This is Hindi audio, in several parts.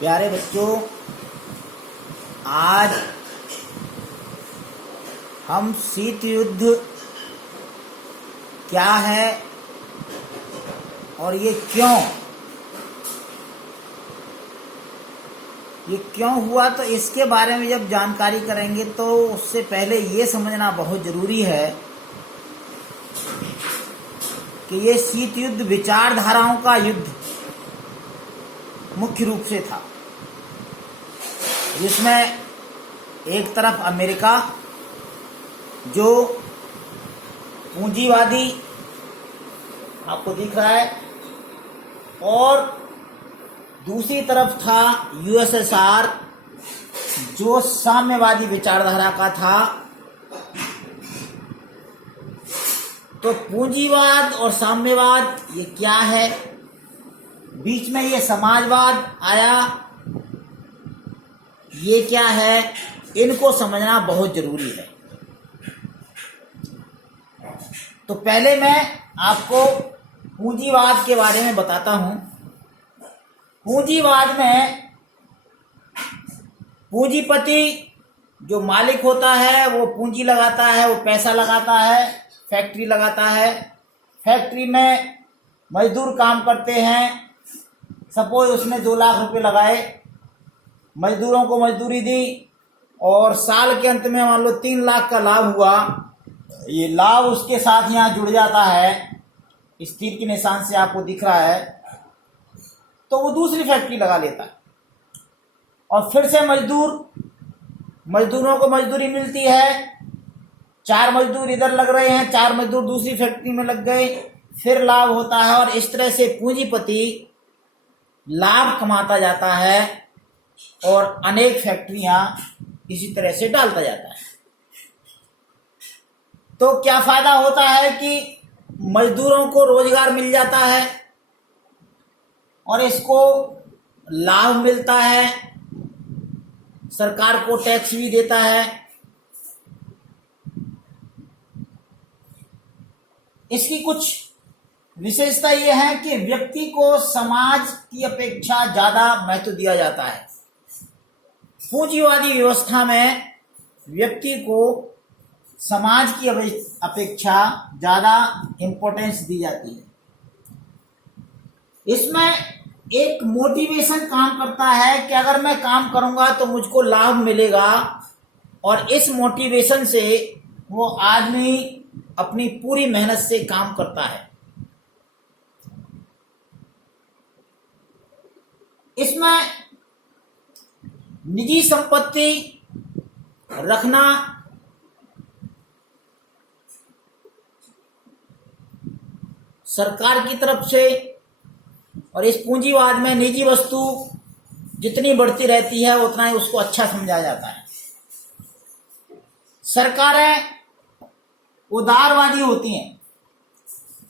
प्यारे बच्चों, आज हम शीत युद्ध क्या है और ये क्यों हुआ, तो इसके बारे में जब जानकारी करेंगे तो उससे पहले ये समझना बहुत जरूरी है कि ये शीत युद्ध विचारधाराओं का युद्ध मुख्य रूप से था, जिसमें एक तरफ अमेरिका जो पूंजीवादी आपको दिख रहा है और दूसरी तरफ था यूएसएसआर जो साम्यवादी विचारधारा का था। तो पूंजीवाद और साम्यवाद ये क्या है, बीच में ये समाजवाद आया, ये क्या है, इनको समझना बहुत जरूरी है। तो पहले मैं आपको पूंजीवाद के बारे में बताता हूं। पूंजीवाद में पूंजीपति जो मालिक होता है वो पूंजी लगाता है, वो पैसा लगाता है, फैक्ट्री लगाता है। फैक्ट्री में मजदूर काम करते हैं। सपोज उसने 2 लाख रुपए लगाए, मजदूरों को मजदूरी दी और साल के अंत में मान लो 3 लाख का लाभ हुआ। ये लाभ उसके साथ यहाँ जुड़ जाता है, इस तीर के निशान से आपको दिख रहा है। तो वो दूसरी फैक्ट्री लगा लेता है और फिर से मजदूरों को मजदूरी मिलती है। 4 मजदूर इधर लग रहे हैं, 4 मजदूर दूसरी फैक्ट्री में लग गए, फिर लाभ होता है और इस तरह से पूंजीपति लाभ कमाता जाता है और अनेक फैक्ट्रियां इसी तरह से डालता जाता है। तो क्या फायदा होता है कि मजदूरों को रोजगार मिल जाता है और इसको लाभ मिलता है, सरकार को टैक्स भी देता है। इसकी कुछ विशेषता यह है कि व्यक्ति को समाज की अपेक्षा ज्यादा महत्व दिया जाता है। पूंजीवादी व्यवस्था में व्यक्ति को समाज की अपेक्षा ज्यादा इंपॉर्टेंस दी जाती है। इसमें एक मोटिवेशन काम करता है कि अगर मैं काम करूंगा तो मुझको लाभ मिलेगा और इस मोटिवेशन से वो आदमी अपनी पूरी मेहनत से काम करता है। इसमें निजी संपत्ति रखना सरकार की तरफ से, और इस पूंजीवाद में निजी वस्तु जितनी बढ़ती रहती है उतना ही उसको अच्छा समझा जाता है। सरकारें उदारवादी होती हैं,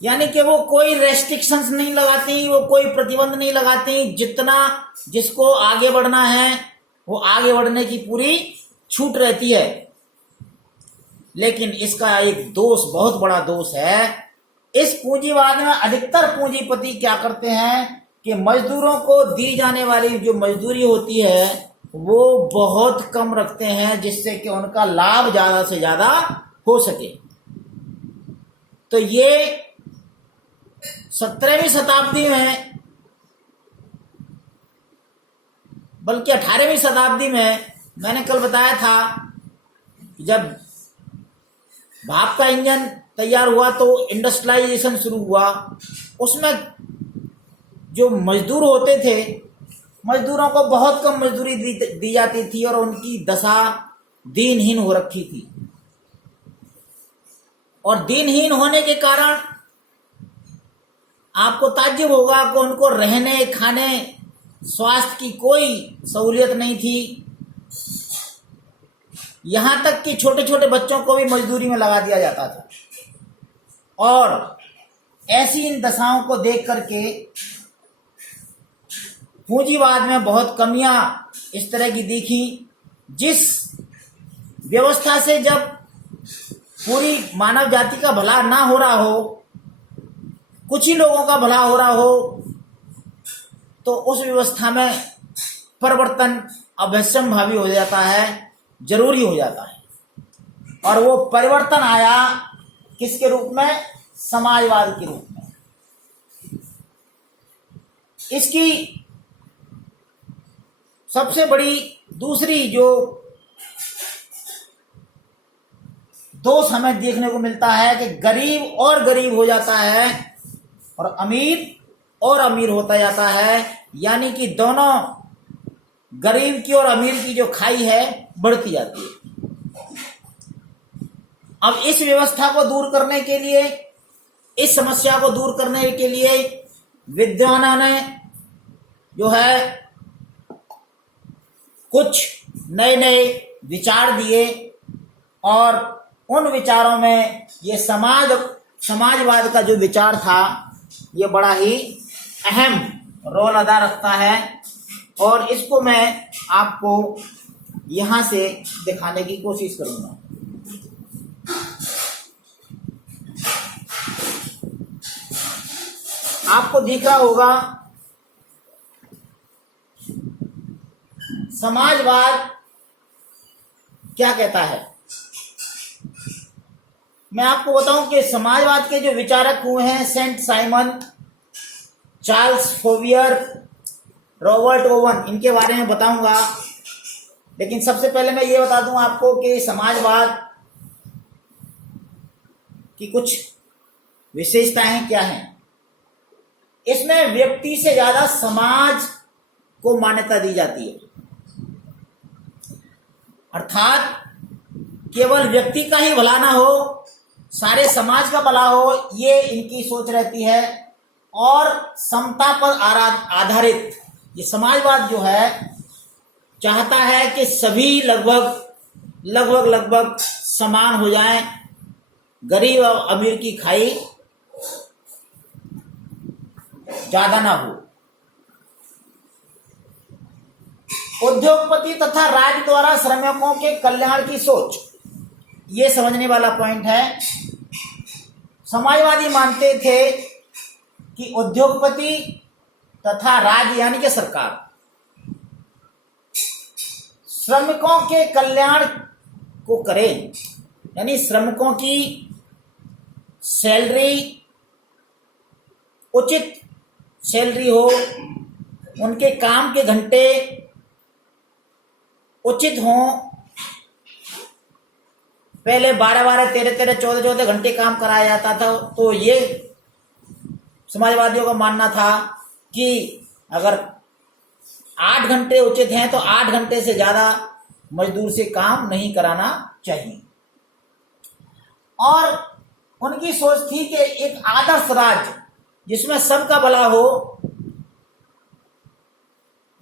यानी कि वो कोई रेस्ट्रिक्शंस नहीं लगाती, वो कोई प्रतिबंध नहीं लगाती। जितना जिसको आगे बढ़ना है वो आगे बढ़ने की पूरी छूट रहती है। लेकिन इसका एक दोष, बहुत बड़ा दोष है। इस पूंजीवाद में अधिकतर पूंजीपति क्या करते हैं कि मजदूरों को दी जाने वाली जो मजदूरी होती है वो बहुत कम रखते हैं, जिससे कि उनका लाभ ज्यादा से ज्यादा हो सके। तो ये 17वीं शताब्दी में, बल्कि 18वीं शताब्दी में, मैंने कल बताया था जब भाप का इंजन तैयार हुआ तो इंडस्ट्रियलाइजेशन शुरू हुआ। उसमें जो मजदूर होते थे, मजदूरों को बहुत कम मजदूरी दी जाती थी और उनकी दशा दीनहीन हो रखी थी। और दीनहीन होने के कारण आपको ताज्जुब होगा कि उनको रहने, खाने, स्वास्थ्य की कोई सहूलियत नहीं थी। यहां तक कि छोटे छोटे बच्चों को भी मजदूरी में लगा दिया जाता था। और ऐसी इन दशाओं को देख करके पूंजीवाद में बहुत कमियां इस तरह की दिखी, जिस व्यवस्था से जब पूरी मानव जाति का भला ना हो रहा हो, कुछ ही लोगों का भला हो रहा हो, तो उस व्यवस्था में परिवर्तन अवश्यंभावी हो जाता है, जरूरी हो जाता है। और वो परिवर्तन आया किसके रूप में? समाजवाद के रूप में। इसकी सबसे बड़ी दूसरी जो दोष हमें देखने को मिलता है कि गरीब और गरीब हो जाता है और अमीर होता जाता है, यानी कि दोनों गरीब की और अमीर की जो खाई है बढ़ती जाती है। अब इस व्यवस्था को दूर करने के लिए, इस समस्या को दूर करने के लिए विद्वानों ने जो है कुछ नए नए विचार दिए और उन विचारों में ये समाजवाद का जो विचार था ये बड़ा ही अहम रोल अदा रखता है। और इसको मैं आपको यहां से दिखाने की कोशिश करूंगा। आपको दिख रहा होगा समाजवाद क्या कहता है। मैं आपको बताऊं कि समाजवाद के जो विचारक हुए हैं Saint Simon, Charles Fourier, Robert Owen, इनके बारे में बताऊंगा। लेकिन सबसे पहले मैं ये बता दूं आपको कि समाजवाद की कुछ विशेषताएं क्या हैं। इसमें व्यक्ति से ज्यादा समाज को मान्यता दी जाती है, अर्थात केवल व्यक्ति का ही भला ना हो, सारे समाज का भला हो, ये इनकी सोच रहती है। और समता पर आधारित ये समाजवाद जो है चाहता है कि सभी लगभग समान हो जाएं, गरीब और अमीर की खाई ज्यादा ना हो। उद्योगपति तथा राज्य द्वारा श्रमिकों के कल्याण की सोच, ये समझने वाला पॉइंट है। समाजवादी मानते थे कि उद्योगपति तथा राज्य यानी कि सरकार श्रमिकों के कल्याण को करे, यानी श्रमिकों की सैलरी उचित सैलरी हो, उनके काम के घंटे उचित हों। पहले 12-12, 13-13, 14-14 घंटे काम कराया जाता था, तो ये समाजवादियों का मानना था कि अगर 8 घंटे उचित हैं तो 8 घंटे से ज्यादा मजदूर से काम नहीं कराना चाहिए। और उनकी सोच थी कि एक आदर्श राज्य जिसमें सबका भला हो।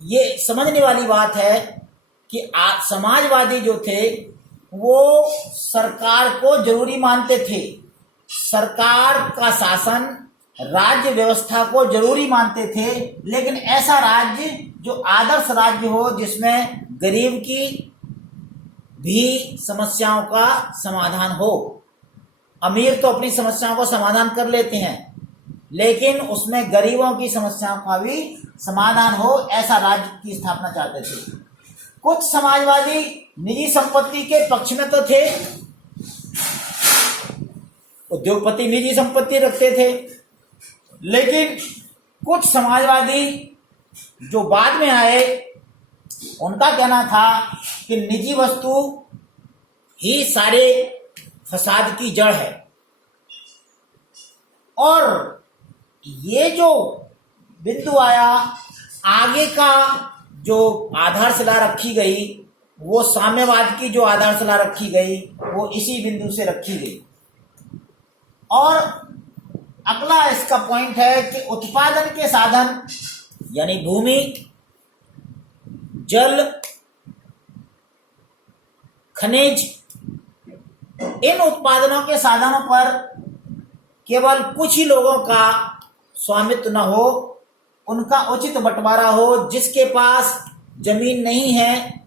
ये समझने वाली बात है कि समाजवादी जो थे वो सरकार को जरूरी मानते थे, सरकार का शासन, राज्य व्यवस्था को जरूरी मानते थे, लेकिन ऐसा राज्य जो आदर्श राज्य हो, जिसमें गरीब की भी समस्याओं का समाधान हो। अमीर तो अपनी समस्याओं का समाधान कर लेते हैं, लेकिन उसमें गरीबों की समस्याओं का भी समाधान हो, ऐसा राज्य की स्थापना चाहते थे। कुछ समाजवादी निजी संपत्ति के पक्ष में तो थे, उद्योगपति निजी संपत्ति रखते थे, लेकिन कुछ समाजवादी जो बाद में आए उनका कहना था कि निजी वस्तु ही सारे फसाद की जड़ है। और ये जो बिंदु आया, आगे का जो आधारशिला रखी गई, वो साम्यवाद की जो आधारशिला रखी गई वो इसी बिंदु से रखी गई। और अगला इसका पॉइंट है कि उत्पादन के साधन यानी भूमि, जल, खनिज, इन उत्पादनों के साधनों पर केवल कुछ ही लोगों का स्वामित्व न हो, उनका उचित बंटवारा हो। जिसके पास जमीन नहीं है,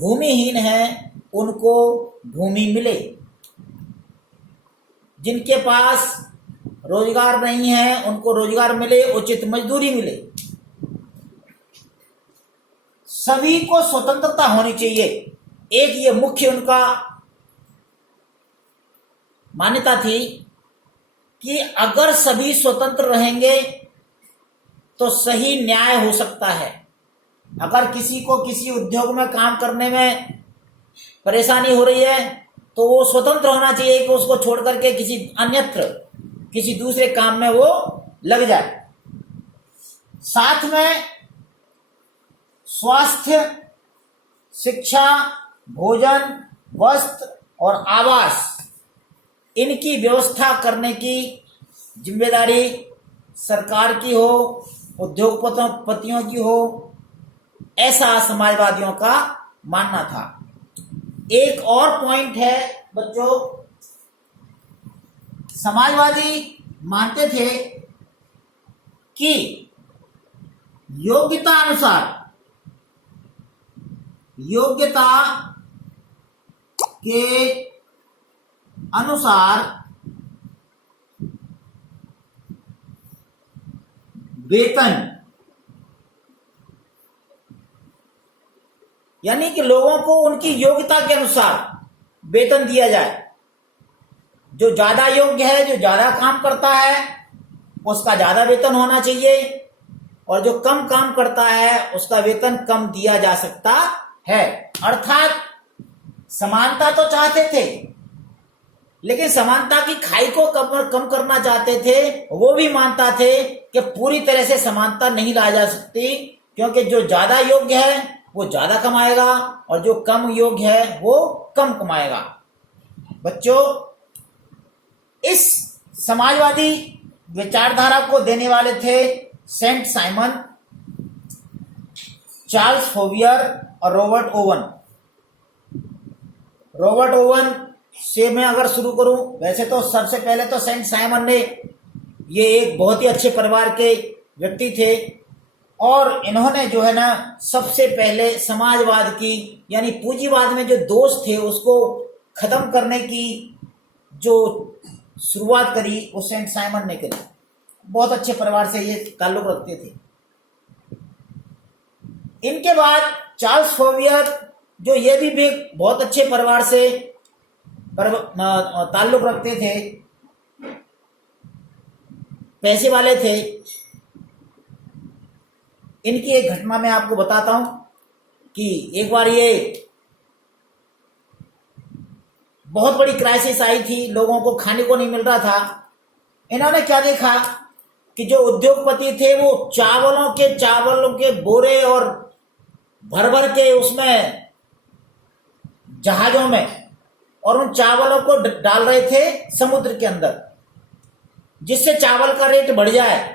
भूमिहीन है, उनको भूमि मिले। जिनके पास रोजगार नहीं है, उनको रोजगार मिले, उचित मजदूरी मिले। सभी को स्वतंत्रता होनी चाहिए। एक ये मुख्य उनका मान्यता थी कि अगर सभी स्वतंत्र रहेंगे तो सही न्याय हो सकता है। अगर किसी को किसी उद्योग में काम करने में परेशानी हो रही है तो वो स्वतंत्र होना चाहिए कि उसको छोड़ करके किसी अन्यत्र किसी दूसरे काम में वो लग जाए। साथ में स्वास्थ्य, शिक्षा, भोजन, वस्त्र और आवास इनकी व्यवस्था करने की जिम्मेदारी सरकार की हो, उद्योगपतियों की हो, ऐसा समाजवादियों का मानना था। एक और पॉइंट है बच्चों, समाजवादी मानते थे कि योग्यता के अनुसार वेतन, यानी कि लोगों को उनकी योग्यता के अनुसार वेतन दिया जाए। जो ज्यादा योग्य है, जो ज्यादा काम करता है, उसका ज्यादा वेतन होना चाहिए, और जो कम काम करता है उसका वेतन कम दिया जा सकता है। अर्थात समानता तो चाहते थे, लेकिन समानता की खाई को कम करना चाहते थे। वो भी मानता थे कि पूरी तरह से समानता नहीं लाई जा सकती, क्योंकि जो ज्यादा योग्य है वो ज्यादा कमाएगा और जो कम योग्य है वो कम कमाएगा। बच्चों, इस समाजवादी विचारधारा को देने वाले थे सेंट साइमन, चार्ल्स फोवियर और रॉबर्ट ओवन। रॉबर्ट ओवन से मैं अगर शुरू करूं, वैसे तो सबसे पहले तो सेंट साइमन ने, ये एक बहुत ही अच्छे परिवार के व्यक्ति थे और इन्होंने जो है ना सबसे पहले समाजवाद की, यानी पूंजीवाद में जो दोष थे उसको खत्म करने की जो शुरुआत करी वो सेंट साइमन ने करी। बहुत अच्छे परिवार से ये ताल्लुक रखते थे। इनके बाद चार्ल्स फोवियर, जो ये भी बहुत अच्छे परिवार से ताल्लुक रखते थे, पैसे वाले थे। इनकी एक घटना मैं आपको बताता हूं कि एक बार ये बहुत बड़ी क्राइसिस आई थी, लोगों को खाने को नहीं मिल रहा था। इन्होंने क्या देखा कि जो उद्योगपति थे वो चावलों के बोरे और भर भर के उसमें जहाजों में, और उन चावलों को डाल रहे थे समुद्र के अंदर, जिससे चावल का रेट बढ़ जाए।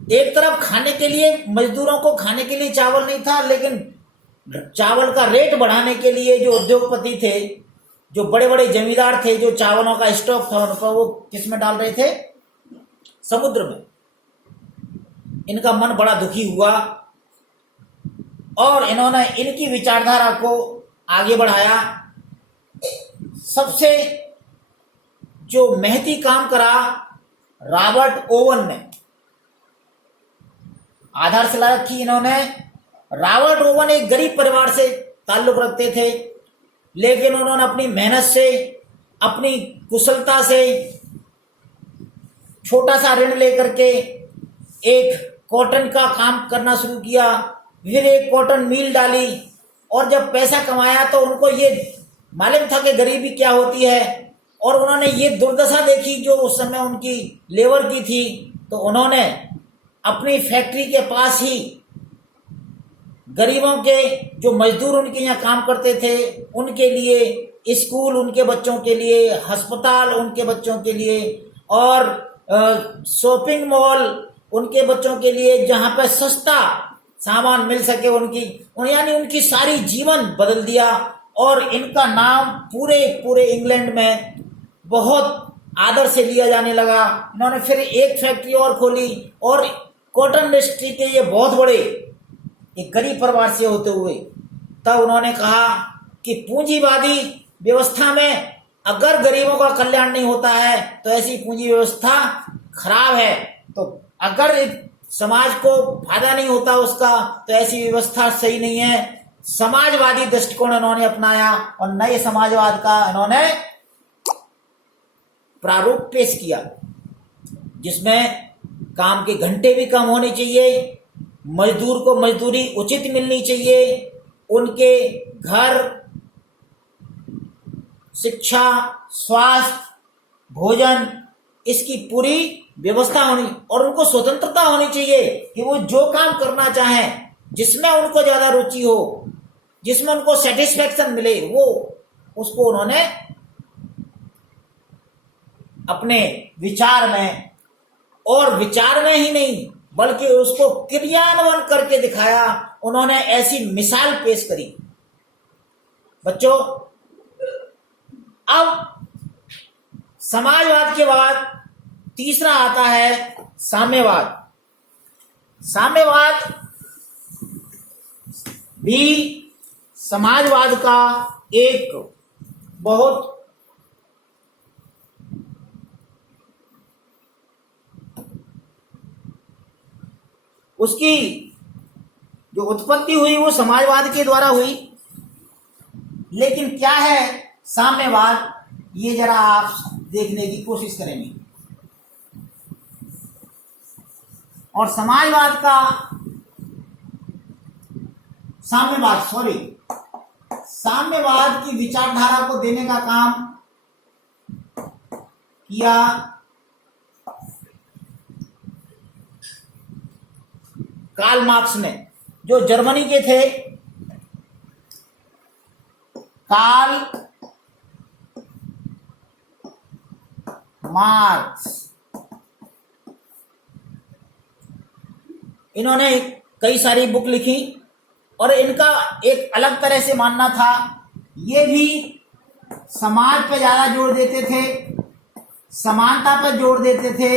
एक तरफ खाने के लिए, मजदूरों को खाने के लिए चावल नहीं था, लेकिन चावल का रेट बढ़ाने के लिए जो उद्योगपति थे, जो बड़े बड़े जमींदार थे, जो चावलों का स्टॉक था उनका, वो किस में डाल रहे थे? समुद्र में। इनका मन बड़ा दुखी हुआ और इन्होंने इनकी विचारधारा को आगे बढ़ाया। सबसे जो मेहनती काम करा रॉबर्ट ओवन ने, आधारशिला रखी इन्होंने। रॉबर्ट ओवन एक गरीब परिवार से ताल्लुक रखते थे, लेकिन उन्होंने अपनी मेहनत से, अपनी कुशलता से छोटा सा ऋण लेकर के एक कॉटन का काम करना शुरू किया, फिर एक कॉटन मिल डाली, और जब पैसा कमाया तो उनको ये मालूम था कि गरीबी क्या होती है, और उन्होंने ये दुर्दशा देखी जो उस समय उनकी लेबर की थी। तो उन्होंने अपनी फैक्ट्री के पास ही गरीबों के, जो मजदूर उनके यहाँ काम करते थे, उनके लिए स्कूल, उनके बच्चों के लिए अस्पताल, उनके बच्चों के लिए, और शॉपिंग मॉल उनके बच्चों के लिए, जहाँ पे सस्ता सामान मिल सके यानी उनकी सारी जीवन बदल दिया। और इनका नाम पूरे इंग्लैंड में बहुत आदर से लिया जाने लगा। इन्होंने फिर एक फैक्ट्री और खोली, और कॉटन इंडस्ट्री के ये बहुत बड़े, एक गरीब परिवार से होते हुए, तब उन्होंने कहा कि पूंजीवादी व्यवस्था में अगर गरीबों का कल्याण नहीं होता है तो ऐसी पूंजी व्यवस्था खराब है। तो अगर समाज को फायदा नहीं होता उसका, तो ऐसी व्यवस्था सही नहीं है। समाजवादी दृष्टिकोण इन्होंने अपनाया और नए समाजवाद का इन्होंने प्रारूप पेश किया, जिसमें काम के घंटे भी कम होने चाहिए, मजदूर को मजदूरी उचित मिलनी चाहिए, उनके घर, शिक्षा, स्वास्थ्य, भोजन, इसकी पूरी व्यवस्था होनी और उनको स्वतंत्रता होनी चाहिए कि वो जो काम करना चाहें, जिसमें उनको ज्यादा रुचि हो, जिसमें उनको सेटिस्फेक्शन मिले, वो उसको उन्होंने अपने विचार में, और विचार में ही नहीं बल्कि उसको क्रियान्वयन करके दिखाया। उन्होंने ऐसी मिसाल पेश करी। बच्चों, अब समाजवाद के बाद तीसरा आता है साम्यवाद। साम्यवाद भी समाजवाद का एक बहुत उसकी जो उत्पत्ति हुई वो समाजवाद के द्वारा हुई। लेकिन क्या है साम्यवाद, ये जरा आप देखने की कोशिश करेंगे। और समाजवाद का साम्यवाद की विचारधारा को देने का काम किया कार्ल मार्क्स ने, जो जर्मनी के थे। कार्ल मार्क्स, इन्होंने कई सारी बुक लिखी और इनका एक अलग तरह से मानना था। ये भी समाज पर ज्यादा जोर देते थे, समानता पर जोर देते थे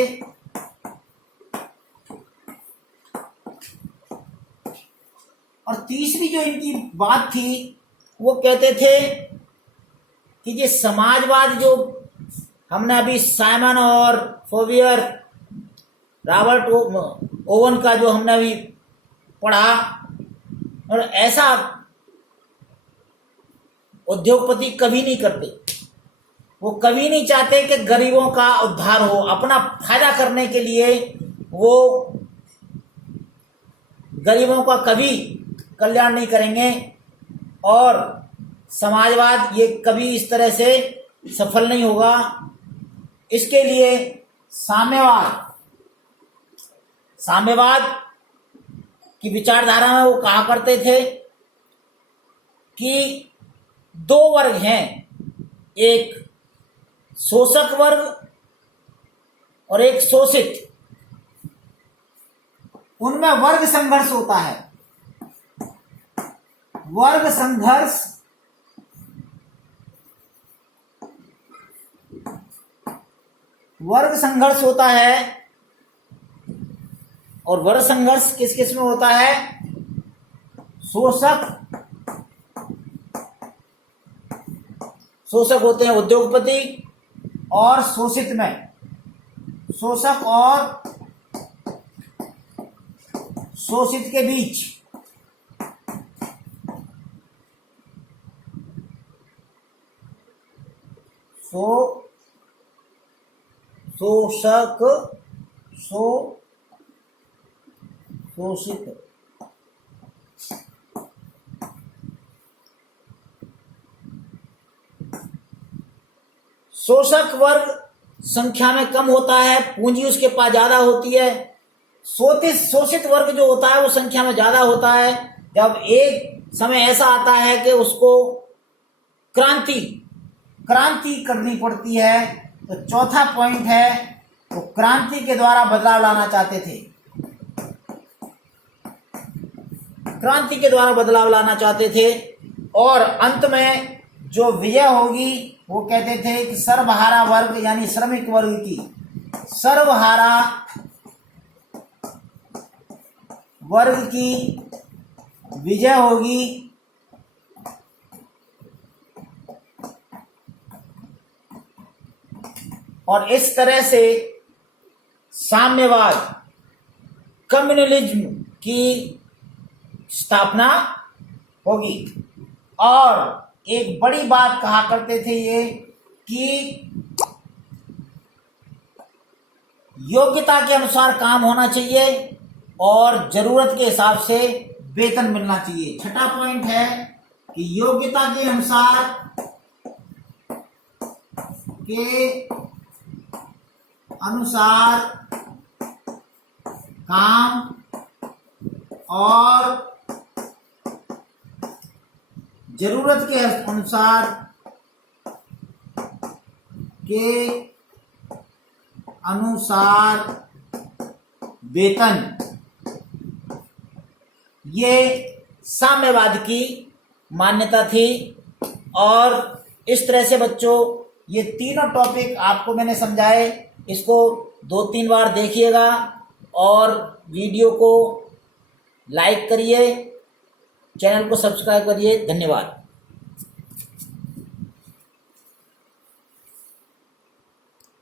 और तीसरी जो इनकी बात थी वो कहते थे कि ये समाजवाद जो हमने अभी साइमन और फोवियर, रॉबर्ट ओवन का जो हमने अभी पढ़ा, और ऐसा उद्योगपति कभी नहीं करते। वो कभी नहीं चाहते कि गरीबों का उद्धार हो। अपना फायदा करने के लिए वो गरीबों का कभी कल्याण नहीं करेंगे और समाजवाद ये कभी इस तरह से सफल नहीं होगा। इसके लिए साम्यवाद की विचारधारा में वो कहा करते थे कि दो वर्ग हैं, एक शोषक वर्ग और एक शोषित। उनमें वर्ग संघर्ष होता है। वर्ग संघर्ष होता है। और वर्ग संघर्ष किस किस में होता है? शोषक होते हैं उद्योगपति, और शोषित में शोषक और शोषित के बीच शोषित। शोषक वर्ग संख्या में कम होता है, पूंजी उसके पास ज्यादा होती है। शोषित वर्ग जो होता है वो संख्या में ज्यादा होता है। जब एक समय ऐसा आता है कि उसको क्रांति करनी पड़ती है, तो चौथा पॉइंट है वो क्रांति के द्वारा बदलाव लाना चाहते थे। क्रांति के द्वारा बदलाव लाना चाहते थे और अंत में जो विजय होगी वो कहते थे कि सर्वहारा वर्ग यानी श्रमिक वर्ग की सर्वहारा वर्ग की विजय होगी। और इस तरह से साम्यवाद कम्युनलिज्म की स्थापना होगी। और एक बड़ी बात कहा करते थे ये कि योग्यता के अनुसार काम होना चाहिए और जरूरत के हिसाब से वेतन मिलना चाहिए। छठा पॉइंट है कि योग्यता के अनुसार काम और जरूरत के अनुसार वेतन, ये साम्यवाद की मान्यता थी। और इस तरह से बच्चों ये तीनों टॉपिक आपको मैंने समझाए, इसको 2-3 बार देखिएगा और वीडियो को लाइक करिए, चैनल को सब्सक्राइब करिए। धन्यवाद।